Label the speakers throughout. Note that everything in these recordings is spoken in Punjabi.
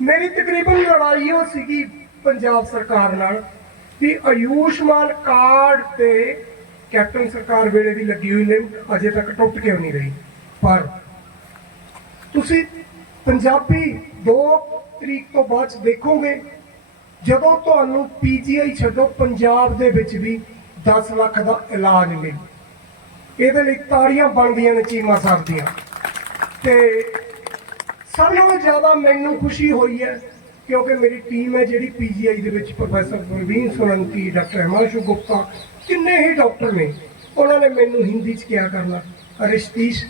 Speaker 1: ਮੇਰੀ ਤਕਰੀਬਨ ਲੜਾਈ ਉਹ ਸੀਗੀ ਪੰਜਾਬ ਸਰਕਾਰ ਨਾਲ ਕਿ ਆਯੁਸ਼ਮਾਨ ਕਾਰਡ ਤੇ ਕੈਪਟਨ ਸਰਕਾਰ ਵੇਲੇ ਦੀ ਲੱਗੀ ਹੋਈ ਲਿਮਟ ਅਜੇ ਤੱਕ ਟੁੱਟ ਕਿਉਂ ਨਹੀਂ ਰਹੀ। ਪਰ ਤੁਸੀਂ ਪੰਜਾਬੀ 2 ਤਰੀਕ ਤੋਂ ਬਾਅਦ 'ਚ ਦੇਖੋਗੇ, ਜਦੋਂ ਤੁਹਾਨੂੰ ਪੀਜੀਆਈ ਛੱਡੋ, ਪੰਜਾਬ ਦੇ ਵਿੱਚ ਵੀ 10 ਲੱਖ ਦਾ ਇਲਾਜ ਮਿਲੇ। ਇਹਦੇ ਲਈ ਤਾੜੀਆਂ ਬਣਦੀਆਂ ਨੇ ਚੀਮਾ ਸਾਹਿਬ ਦੀਆਂ। ਤੇ ਸਭ ਨਾਲੋਂ ਜ਼ਿਆਦਾ ਮੈਨੂੰ ਖੁਸ਼ੀ ਹੋਈ ਹੈ ਕਿਉਂਕਿ ਮੇਰੀ ਟੀਮ ਹੈ ਜਿਹੜੀ ਪੀਜੀਆਈ ਦੇ ਵਿੱਚ ਪ੍ਰੋਫੈਸਰ ਪ੍ਰਵੀਨ ਸੋਲੰਕੀ ਡਾਕਟਰ ਹਿਮਾਂਸ਼ੂ ਗੁਪਤਾ ਕਿੰਨੇ ਹੀ ਡਾਕਟਰ ਨੇ ਉਹਨਾਂ ਨੇ ਮੈਨੂੰ ਹਿੰਦੀ ਚ ਕਿਹਾ ਕਰਨਾ ਰਿਸ਼ਤੀਸ਼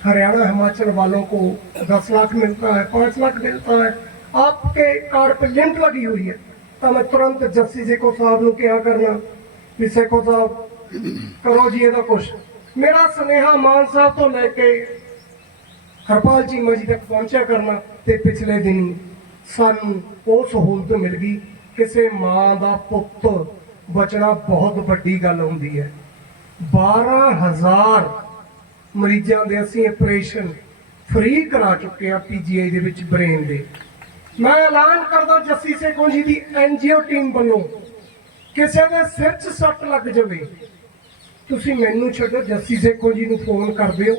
Speaker 1: हरियाणा हिमाचल वालों को 10 लाख मिलता है 5 लाख मिलता है आपके कार्ड पे लिंक लगी हुई है तो मैं तुरंत जस्सी सेको साहब ਨੂੰ ਕਿਹਾ ਕਰਨਾ ਵੀ ਸੇਖੋ ਸਾਹਿਬ ਕਰੋ ਜੀ ਇਹਦਾ ਕੁਛ ਮੇਰਾ ਸੁਨੇਹਾ ਮਾਨ ਸਾਹਿਬ ਤੋਂ ਲੈ ਕੇ ਹਰਪਾਲ ਚੀਮਾ ਜੀ ਤੱਕ ਪਹੁੰਚਿਆ ਕਰਨਾ ਤੇ ਪਿਛਲੇ ਦਿਨੀ ਸਾਨੂੰ ਉਹ ਸਹੂਲਤ ਮਿਲ ਗਈ। ਕਿਸੇ ਮਾਂ ਦਾ ਪੁੱਤ ਬਚਣਾ ਬਹੁਤ ਵੱਡੀ ਗੱਲ ਹੁੰਦੀ ਹੈ। 12000 ਮਰੀਜ਼ਾਂ ਦੇ ਅਸੀਂ ਆਪਰੇਸ਼ਨ ਫ੍ਰੀ ਕਰਾ ਚੁੱਕੇ ਆ ਪੀਜੀਆਈ ਦੇ ਵਿੱਚ ਬ੍ਰੇਨ ਦੇ। ਮੈਂ ਐਲਾਨ ਕਰਦਾ ਜੱਸੀ ਸੇਖੋਂ ਜੀ ਦੀ ਐਨਜੀਓ ਟੀਮ ਵੱਲੋਂ, ਕਿਸੇ ਦੇ ਸਿਰ 'ਚ ਸੱਟ ਲੱਗ ਜਾਵੇ, ਤੁਸੀਂ ਮੈਨੂੰ ਛੱਡੋ, ਜੱਸੀ ਸੇਖੋਂ ਜੀ ਨੂੰ ਫੋਨ ਕਰ ਦਿਓ।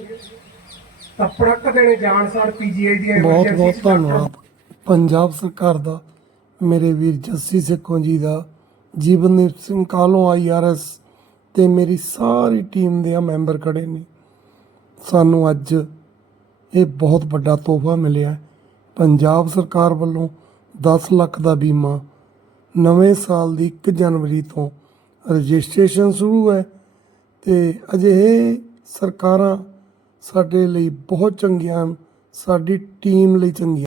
Speaker 1: ਪੜਕ ਦੇਣੇ ਜਾਣ ਸਾਰ ਪੀਜੀਆਈ ਦੀ
Speaker 2: ਬਹੁਤ ਬਹੁਤ ਧੰਨਵਾਦ ਪੰਜਾਬ ਸਰਕਾਰ ਦਾ ਮੇਰੇ ਵੀਰ ਜੱਸੀ ਸਿੱਖੋਂ ਜੀ ਦਾ ਜੀਵਨਦੀਪ ਸਿੰਘ ਕਾਲੋਂ ਆਈਆਰਐਸ ਤੇ ਮੇਰੀ ਸਾਰੀ ਟੀਮ ਦੇ ਆ ਮੈਂਬਰ ਖੜੇ ਨੇ ਸਾਨੂੰ ਅੱਜ ਇਹ ਬਹੁਤ ਵੱਡਾ ਤੋਹਫਾ ਮਿਲਿਆ। ਪੰਜਾਬ ਸਰਕਾਰ ਵੱਲੋਂ 10 ਲੱਖ ਦਾ ਬੀਮਾ ਨਵੇਂ ਸਾਲ ਦੀ 1 ਜਨਵਰੀ ਤੋਂ ਰਜਿਸਟ੍ਰੇਸ਼ਨ ਸ਼ੁਰੂ ਹੈ ਤੇ ਅਜਿਹੇ ਸਰਕਾਰਾਂ ਸਾਡੇ ਲਈ ਬਹੁਤ ਚੰਗੀਆਂ ਹਨ ਸਾਡੀ ਟੀਮ ਲਈ ਚੰਗੀਆਂ